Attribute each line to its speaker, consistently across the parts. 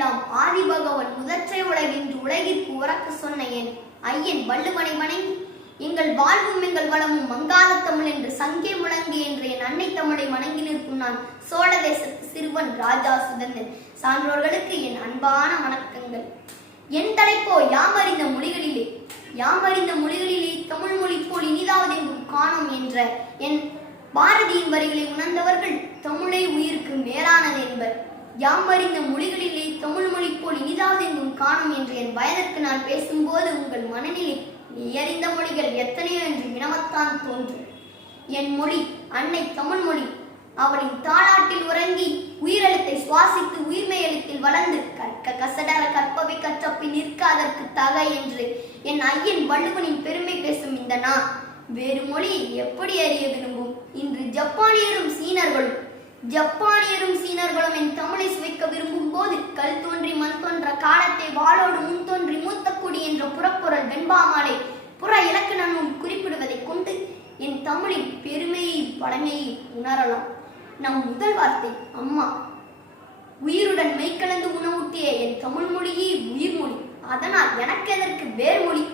Speaker 1: எல்லாம் ஆதிபகவன் முதற்றை உலகின்று உலகிற்கு உறக்க சொன்ன என் ஐயன் வள்ளுவனை மனை எங்கள் வாழ்வும் எங்கள் வளமும் மங்காத தமிழ் என்று சங்கே முழங்கு என்று என் அன்னை தமிழை வணங்கி நிற்கும் நான் சோழ தேசத்து சிறுவன் ராஜா சுதந்திரன் சான்றோர்களுக்கு என் அன்பான வணக்கங்கள் என் தலைப்போ யாமறிந்த மொழிகளிலே யாமறிந்த மொழிகளிலே தமிழ் மொழி போல் இனிதாவது எங்கும் காணும் என்ற என் பாரதியின் வரிகளை உணர்ந்தவர்கள் தமிழை உயிருக்கு மேலானது என்பர் யாமறிந்த மொழிகளிலே தமிழ் மொழி போல் இனிதாவது எங்கும் காணும் என்று என் வயதிற்கு நான் பேசும்போது உங்கள் மனநிலை எறிந்த மொழிகள் எத்தனையோ என்று வினவத்தான் தோன்றும் என் மொழி அன்னை தமிழ் மொழி அவளின் தாளாட்டில் உறங்கி உயிரெழுத்தை சுவாசித்து உயிர்மை எழுத்தில் வளர்ந்து கற்க கசடர கற்பவை கற்றப்பி நிற்க அதற்கு தக என்று என் ஐயன் வள்ளுவனின் பெருமை பேசும் இந்த நான் வேறு மொழியை எப்படி அறிய விரும்பும் இன்று ஜப்பானியரும் சீனர்களும் ஜப்பானியரும் சீனர்களும் என் தமிழை சுவைக்க விரும்பும் போது கல் தோன்றி மண் தோன்ற காலத்தை வாளோடு முன் தோன்றி மூத்தக்குடி என்ற புறப்பொருள் வெண்பாமாலை புற இலக்கண நூல் குறிப்பிடுவதை கொண்டு என் தமிழின் பெருமையை பழமையை உணரலாம் நம் முதல் வார்த்தை அம்மா உயிருடன் மெய்க்கலந்து உணவூட்டிய என் தமிழ் மொழியே உயிர் மொழி அதனால் எனக்கு எதற்கு வேறு மொழி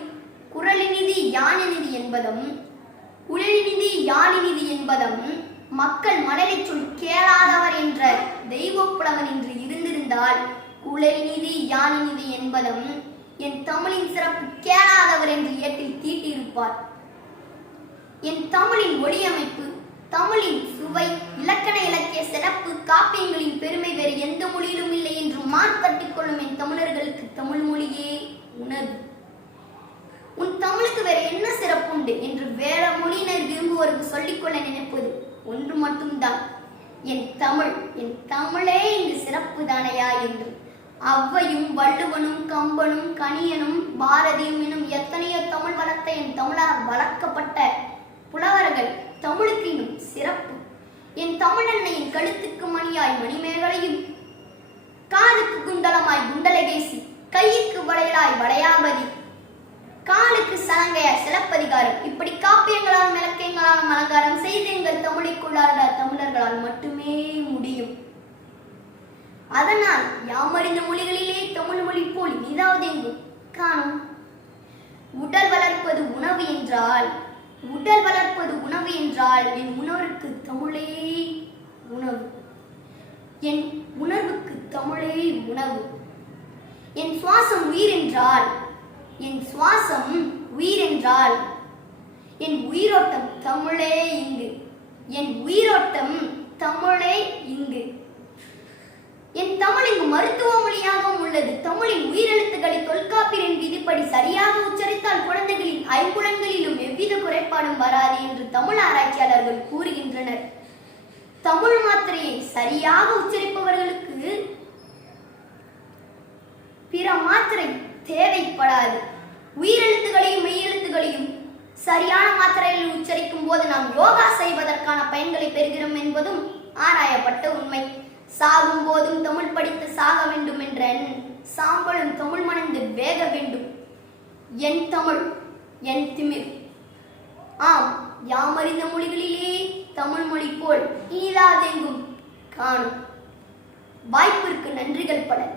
Speaker 1: குரலினிதி யானினிதி என்பதும் குழலினிதி யாழினிதி என்பதும் மக்கள் மணலை சொல் கேளாதவர் என்ற தெய்வ புலவன் என்று இருந்திருந்தால் குளறி நிதி யானை நிதி என்பதும் என் தமிழின் சிறப்பு கேளாதவர் என்று இயற்றில் தீட்டியிருப்பார் என் தமிழின் ஒளியமைப்பு தமிழின் சுவை இலக்கண இலக்கிய சிறப்பு காப்பியங்களின் பெருமை வேறு எந்த மொழியிலும் இல்லை என்று மார்க்கட்டிக் கொள்ளும் என் தமிழர்களுக்கு தமிழ் மொழியே உணர்வு உன் தமிழுக்கு வேற என்ன சிறப்புண்டு என்று வேற மொழியினர் விரும்புவோருக்கு சொல்லிக்கொள்ள நினைப்பது ஒன்று மட்டும்தான் என் தமிழ் என் தமிழே இங்கு சிறப்பு தானையா என்று அவ்வையும் வள்ளுவனும் கம்பனும் கணியனும் பாரதியும் இன்னும் எத்தனையோ தமிழ் வளர்த்த என் தமிழால் வளர்க்கப்பட்ட புலவர்கள் தமிழுக்கு இன்னும் சிறப்பு என் தமிழ் என் கழுத்துக்கு மணியாய் மணிமேக சால்வையார் சிலப்பதிகாரம் இப்படி காப்பியங்களாலும் இலக்கியங்களாலும் அலங்காரம் செய்து எங்கள் தமிழைக்குள்ளாத தமிழர்களால் மட்டுமே முடியும் அதனால் யாமறிந்த மொழிகளிலே தமிழ் மொழி போல் ஏதாவது எங்கும் காணும் உடல் வளர்ப்பது உணவு என்றால் உடல் வளர்ப்பது உணவு என்றால் என் உணர்வுக்கு தமிழே உணவு என் உணர்வுக்கு தமிழே உணவு என் சுவாசம் உயிர் என்றால் என் சுவாசம் உயிரென்றால் என் உயிரோட்டம் தமிழே இங்கு என் உயிரோட்டம் தமிழே இங்கு என் தமிழ் இங்கு மருத்துவ மொழியாகவும் உள்ளது தமிழின் உயிரெழுத்துக்களை தொல்காப்பிரின் விதிப்படி சரியாக உச்சரித்தால் குழந்தைகளின் ஐம்புலன்களிலும் எவ்வித குறைபாடும் வராது என்று தமிழ் ஆராய்ச்சியாளர்கள் கூறுகின்றனர் தமிழ் மாத்திரையை சரியாக உச்சரிப்பவர்களுக்கு பிற மாத்திரை தேவைப்படாது உயிரெழுத்துகளையும் மெய்யெழுத்துகளையும் சரியான மாத்திரையில் உச்சரிக்கும் போது நாம் யோகா செய்வதற்கான பயன்களை பெறுகிறோம் என்பதும் ஆராயப்பட்ட உண்மை சாகும் போதும் தமிழ் படித்து சாக வேண்டும் என்ற சாம்பலும் தமிழ் மணந்து வேக வேண்டும் என் தமிழ் என் திமிர் ஆம் யாமறிந்த மொழிகளிலே தமிழ் மொழி போல் இல்லாதெங்கும் காணும் வாய்ப்பிற்கு நன்றிகள் பல